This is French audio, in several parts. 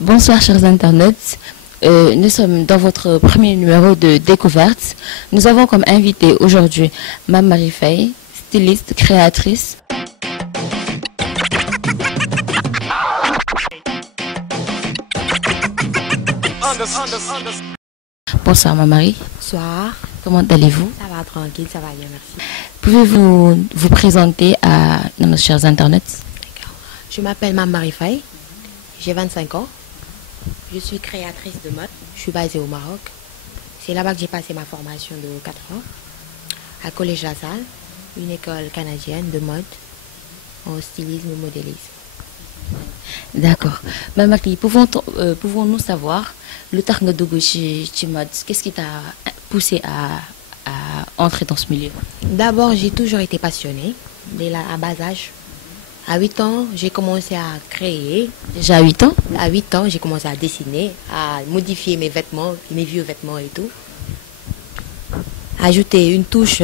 Bonsoir chers internautes, nous sommes dans votre premier numéro de découverte. Nous avons comme invité aujourd'hui Mame Marie Faye, styliste, créatrice. Bonsoir Mame Marie. Bonsoir. Comment allez-vous? Ça va tranquille, ça va bien, merci. Pouvez-vous vous présenter à nos chers internautes? Je m'appelle Mame Marie Faye, j'ai 25 ans. Je suis créatrice de mode, je suis basée au Maroc. C'est là-bas que j'ai passé ma formation de 4 ans, à Collège La Salle, une école canadienne de mode, en stylisme et modélisme. D'accord. Mame Marie, pouvons-nous savoir le tax nga dugg ci mode, qu'est-ce qui t'a poussé à entrer dans ce milieu? D'abord, j'ai toujours été passionnée, dès à bas âge. À 8 ans, j'ai commencé à créer. Déjà à 8 ans? À 8 ans, j'ai commencé à dessiner, à modifier mes vêtements, mes vieux vêtements et tout. Ajouter une touche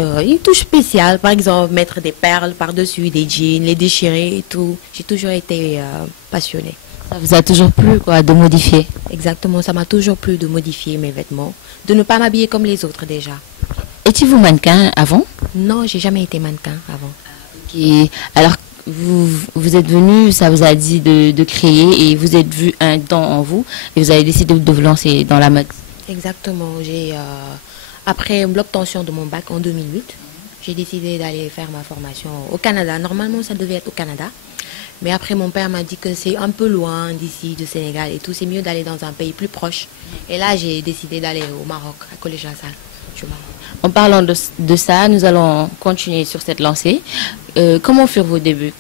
spéciale, par exemple mettre des perles par-dessus, des jeans, les déchirer et tout. J'ai toujours été passionnée. Ça vous a toujours plu quoi, de modifier? Exactement, ça m'a toujours plu de modifier mes vêtements, de ne pas m'habiller comme les autres déjà. Étiez-vous mannequin avant? Non, j'ai jamais été mannequin avant. Ok. Alors, vous êtes venu, ça vous a dit de créer et vous êtes vu un don en vous et vous avez décidé de vous lancer dans la mode. Exactement. Après l'obtention de mon bac en 2008, j'ai décidé d'aller faire ma formation au Canada. Normalement, ça devait être au Canada. Mais après, mon père m'a dit que c'est un peu loin d'ici, du Sénégal et tout. C'est mieux d'aller dans un pays plus proche. Et là, j'ai décidé d'aller au Maroc, à Collège La Salle. En parlant de ça, nous allons continuer sur cette lancée. Comment furent vos débuts?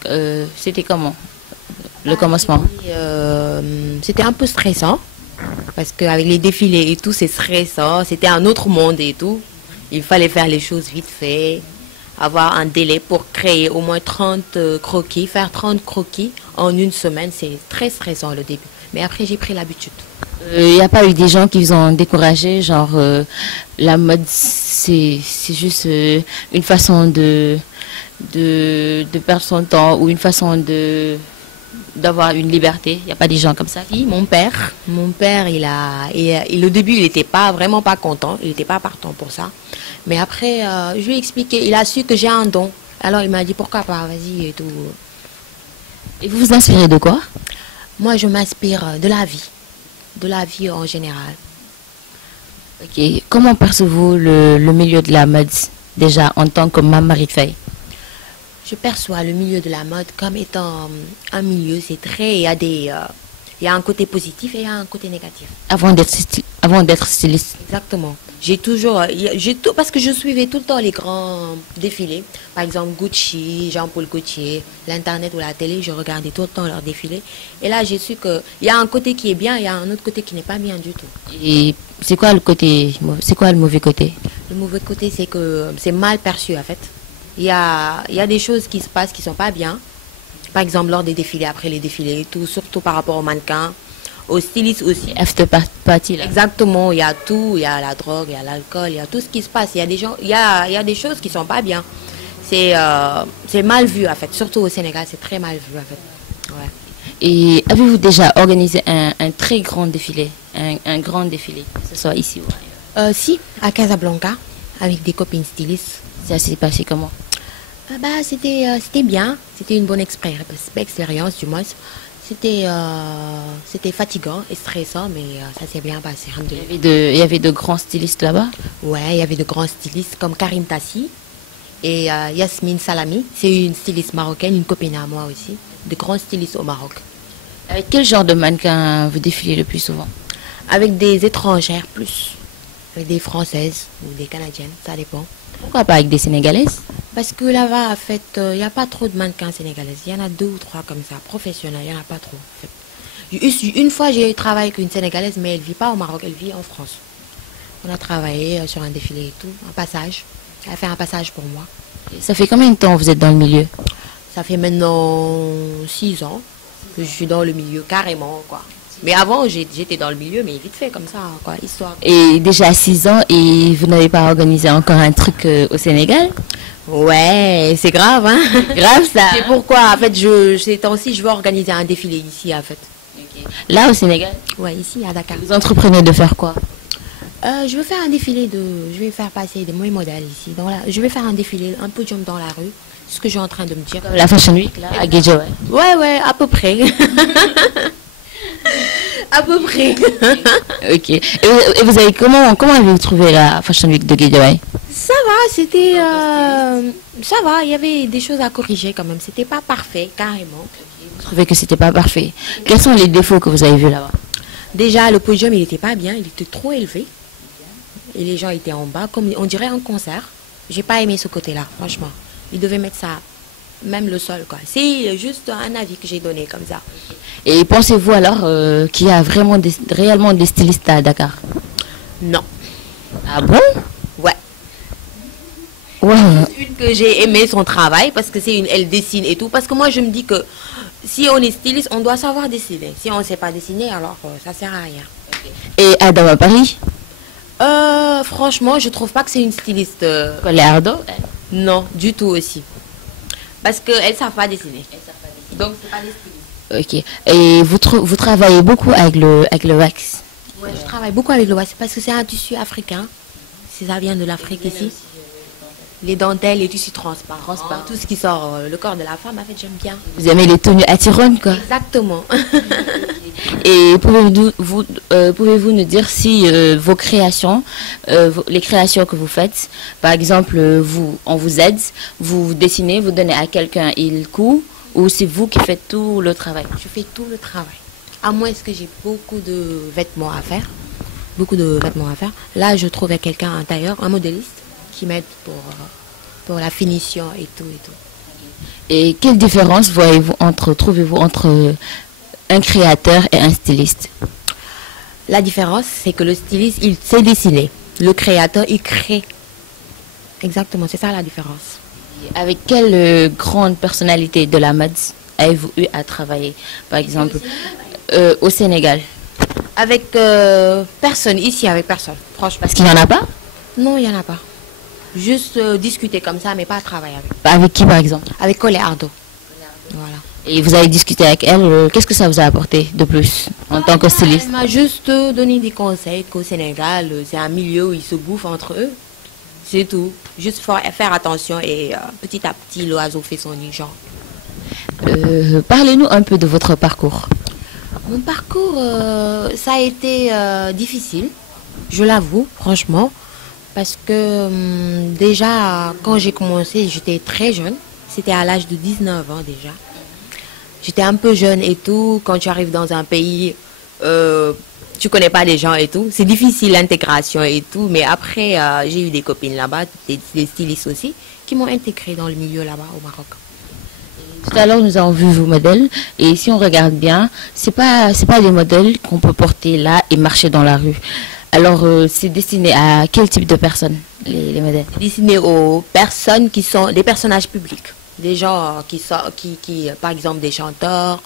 C'était comment le commencement? C'était un peu stressant parce qu'avec les défilés et tout, c'est stressant. C'était un autre monde et tout. Il fallait faire les choses vite fait, avoir un délai pour créer au moins 30 croquis. Faire 30 croquis en une semaine, c'est très stressant le début. Mais après, j'ai pris l'habitude. Il n'y a pas eu des gens qui vous ont découragé, genre la mode c'est juste une façon de perdre son temps ou une façon d'avoir une liberté? Il n'y a pas des gens comme ça? Si, mon père, au début il n'était vraiment pas content, il n'était pas partant pour ça. Mais après, je lui ai expliqué, il a su que j'ai un don. Alors il m'a dit pourquoi pas, vas-y et tout. Et vous vous inspirez de quoi? Moi je m'inspire de la vie en général. Ok. Comment percevez-vous le milieu de la mode déjà en tant que Mame Marie Faye? Je perçois le milieu de la mode comme étant un milieu, c'est très, il y a un côté positif et il y a un côté négatif. Avant d'être styliste. Exactement. Parce que je suivais tout le temps les grands défilés. Par exemple, Gucci, Jean-Paul Gaultier, l'internet ou la télé, je regardais tout le temps leurs défilés. Et là, j'ai su qu'il y a un côté qui est bien, il y a un autre côté qui n'est pas bien du tout. Et c'est quoi le mauvais côté? Le mauvais côté, c'est que c'est mal perçu en fait. Il y a des choses qui se passent qui ne sont pas bien. Par exemple, lors des défilés, après les défilés et tout, surtout par rapport aux mannequins, aux stylistes aussi. After party là. Exactement, il y a tout, il y a la drogue, il y a l'alcool, il y a tout ce qui se passe. Il y a des gens, il y a des choses qui ne sont pas bien. C'est mal vu en fait, surtout au Sénégal, c'est très mal vu en fait. Ouais. Et avez-vous déjà organisé un très grand défilé, un grand défilé, que ce soit ici ou ailleurs? Si, à Casablanca, avec des copines stylistes. Ça s'est passé comment? C'était bien, c'était une bonne expérience du moins. C'était fatigant et stressant, mais ça s'est bien passé. Il y avait de grands stylistes là-bas? Ouais, il y avait de grands stylistes comme Karim Tassi et Yasmine Salami. C'est une styliste marocaine, une copine à moi aussi. De grands stylistes au Maroc. Avec quel genre de mannequin vous défilez le plus souvent? Avec des étrangères plus. Avec des Françaises ou des Canadiennes, ça dépend. Pourquoi pas avec des Sénégalaises? Parce que là-bas, en fait, il n'y a pas trop de mannequins sénégalaises. Il y en a 2 ou 3 comme ça, professionnels, il n'y en a pas trop. En fait. Une fois, j'ai travaillé avec une Sénégalaise, mais elle ne vit pas au Maroc, elle vit en France. On a travaillé sur un défilé et tout, un passage. Elle a fait un passage pour moi. Et ça fait combien de temps que vous êtes dans le milieu? Ça fait maintenant 6 ans que je suis dans le milieu, carrément, quoi. Mais avant, j'étais dans le milieu, mais vite fait comme ça, quoi, histoire. Et déjà à 6 ans, et vous n'avez pas organisé encore un truc au Sénégal? Ouais, c'est grave, hein. Grave ça. C'est pourquoi, en fait, ces temps-ci, je veux organiser un défilé ici, en fait. Là au Sénégal? Ouais, ici, à Dakar. Vous entreprenez de faire quoi? Je veux faire un défilé je vais faire passer des mots modèles ici. Donc là, je vais faire un défilé, un podium dans la rue. C'est ce que je suis en train de me dire. La Fashion Week là, à Guédiawaye. Ouais, à peu près. À peu près. Ok. Et vous avez comment avez-vous trouvé la Fashion Week de Guédiawaye? Ça va, c'était ça va. Il y avait des choses à corriger quand même. C'était pas parfait, carrément. Vous trouvez que c'était pas parfait? Quels sont les défauts que vous avez vus là-bas? Déjà, le podium, il était pas bien. Il était trop élevé. Et les gens étaient en bas, comme on dirait un concert. J'ai pas aimé ce côté-là, franchement. Ils devaient mettre ça, même le sol, quoi. C'est juste un avis que j'ai donné comme ça. Et pensez-vous alors qu'il y a réellement des stylistes à Dakar? Non. Ah bon? Ouais. Ouais. Une que j'ai aimé son travail parce que elle dessine et tout. Parce que moi, je me dis que si on est styliste, on doit savoir dessiner. Si on ne sait pas dessiner, alors ça sert à rien. Et Adam à Paris? Franchement, je trouve pas que c'est une styliste. Coléardo? Non, du tout aussi. Parce qu'elles ne savent pas dessiner. Donc, c'est pas des stylistes. Ok. Et vous travaillez beaucoup avec le wax? Ouais, je travaille beaucoup avec le wax parce que c'est un tissu africain. Ça vient de l'Afrique ici. Les dentelles, les tissus transparents, tout ce qui sort le corps de la femme, en fait, j'aime bien. Vous aimez les tenues attirantes, quoi? Exactement. Et pouvez-vous nous dire si vos créations, les créations que vous faites, par exemple, on vous aide, vous dessinez, vous donnez à quelqu'un, il coud, ou c'est vous qui faites tout le travail? Je fais tout le travail. À moins que j'ai beaucoup de vêtements à faire. Beaucoup de vêtements à faire. Là, je trouvais quelqu'un, un tailleur, un modéliste, qui m'aide pour la finition et tout et tout. Et quelle différence trouvez-vous entre un créateur et un styliste? La différence, c'est que le styliste, il sait dessiner. Le créateur, il crée. Exactement, c'est ça la différence. Avec quelle grande personnalité de la mode avez-vous eu à travailler, par exemple, au Sénégal? Avec personne, ici avec personne, franchement. Parce qu'il n'y en a pas? Non, il n'y en a pas. Juste discuter comme ça, mais pas travailler avec. Avec qui, par exemple? Avec Coléardo. Voilà. Et vous avez discuté avec elle, qu'est-ce que ça vous a apporté de plus en tant que styliste? Elle m'a juste donné des conseils qu'au Sénégal, c'est un milieu où ils se bouffent entre eux. C'est tout. Juste faire attention et petit à petit, l'oiseau fait son nid, genre. Parlez-nous un peu de votre parcours. Mon parcours, ça a été difficile, je l'avoue, franchement. Parce que déjà, quand j'ai commencé, j'étais très jeune. C'était à l'âge de 19 ans déjà. J'étais un peu jeune et tout. Quand tu arrives dans un pays, tu connais pas les gens et tout. C'est difficile l'intégration et tout. Mais après, j'ai eu des copines là-bas, des stylistes aussi, qui m'ont intégré dans le milieu là-bas au Maroc. Tout à l'heure, nous avons vu vos modèles. Et si on regarde bien, c'est pas des modèles qu'on peut porter là et marcher dans la rue. Alors, c'est destiné à quel type de personnes, les modèles? Destiné aux personnes qui sont des personnages publics. Des gens qui par exemple, des chanteurs,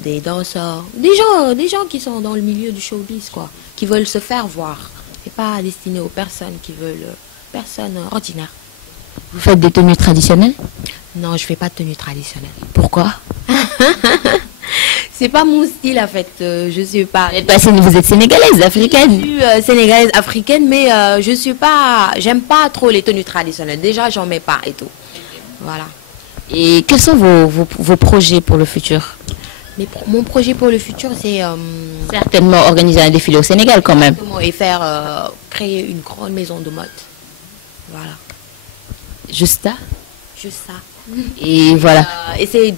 des danseurs, des gens qui sont dans le milieu du showbiz, quoi, qui veulent se faire voir. C'est pas destiné aux personnes qui veulent, personnes ordinaires. Vous faites des tenues traditionnelles? Non, je fais pas de tenue traditionnelle. Pourquoi? C'est pas mon style en fait. Je suis pas. Vous êtes sénégalaise, africaine. Je suis sénégalaise, africaine, mais je suis pas. J'aime pas trop les tenues traditionnelles. Déjà, j'en mets pas et tout. Voilà. Et quels sont vos projets pour le futur? Mon projet pour le futur, c'est certainement organiser un défilé au Sénégal quand même. Et créer une grande maison de mode. Voilà. Juste ça? Juste ça. Et voilà. Essayer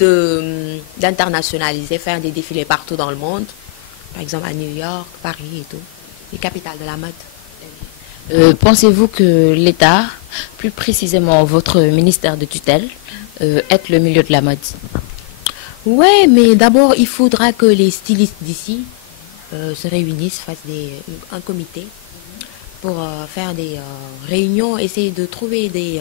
d'internationaliser, faire des défilés partout dans le monde. Par exemple à New York, Paris et tout. Les capitales de la mode. Pensez-vous que l'État, plus précisément votre ministère de tutelle, aide le milieu de la mode? Ouais, mais d'abord, il faudra que les stylistes d'ici se réunissent, fassent un comité pour faire des réunions, essayer de trouver des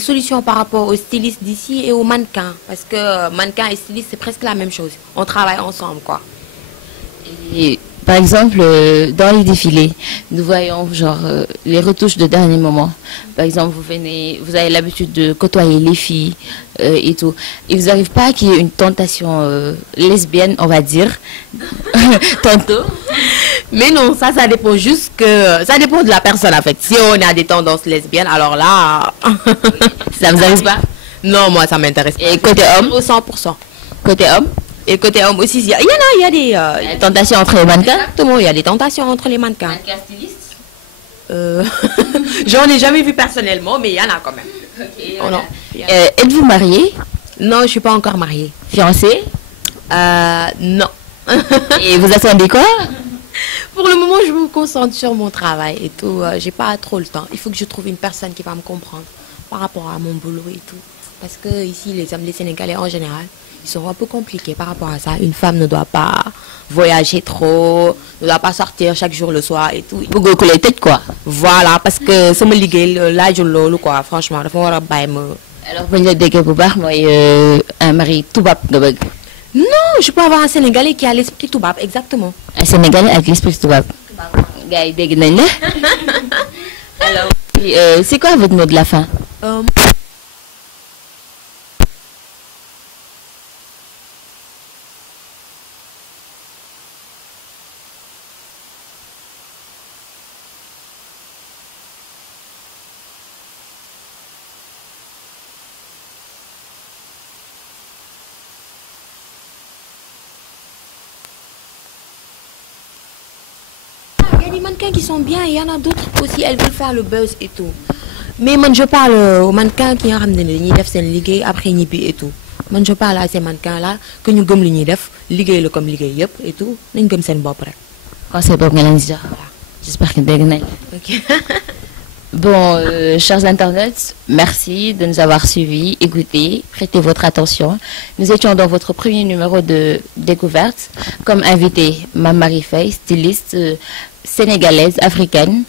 solutions par rapport aux stylistes d'ici et aux mannequins. Parce que mannequins et stylistes, c'est presque la même chose. On travaille ensemble, quoi. Et par exemple, dans les défilés, nous voyons genre les retouches de dernier moment. Par exemple, vous avez l'habitude de côtoyer les filles et tout. Il vous arrive pas qu'il y ait une tentation lesbienne, on va dire, tantôt. Mais non, ça dépend juste que... Ça dépend de la personne, en fait. Si on a des tendances lesbiennes, alors là... Ça vous arrive pas? Non, moi, ça m'intéresse pas. Et côté homme? Au 100%. Côté homme? Et côté homme aussi, il y a des... Des tentations entre les mannequins? Exactement, il y a des tentations entre les mannequins. Mannequins stylistes? J'en ai jamais vu personnellement, mais il y en a quand même. Okay, Oh, non. Êtes-vous mariée? Non, je suis pas encore mariée. Fiancée? Non. Et vous attendez quoi? Pour le moment, je me concentre sur mon travail et tout. J'ai pas trop le temps. Il faut que je trouve une personne qui va me comprendre par rapport à mon boulot et tout. Parce que ici, les hommes, les Sénégalais en général, ils sont un peu compliqués par rapport à ça. Une femme ne doit pas voyager trop, ne doit pas sortir chaque jour le soir et tout. Bëggoo ku lay tëj quoi. Voilà, parce que sama liggéey laajul loolu quoi. Franchement, dafa war a bàyyi ma. Alors bu ñu la déggee bu baax mooy un mari tubaab nga bëgg. Non, je peux avoir un Sénégalais qui a l'esprit toubab, exactement. Un Sénégalais avec l'esprit tubaab. Gars yi dégg nañ la. Alors c'est quoi votre mot de la fin? Il y a des mannequins qui sont bien, il y en a d'autres aussi, elles veulent faire le buzz et tout. Mais moi, je parle aux mannequins qui ont ramené les def sen liggéey après ñibbi et tout. Moi, je parle à ces mannequins-là que ñu gëm li ñuy def, liggéey la comme liggéey yëpp et tout, nañ gëm seen bopp rek. Conseil boobu nga leen di jox. J'espère que dégg nañ. Ok. Bon, chers internautes, merci de nous avoir suivis, écoutés, prêtez votre attention. Nous étions dans votre premier numéro de découverte. Comme invité, Mame Marie Faye, styliste sénégalaise, africaine.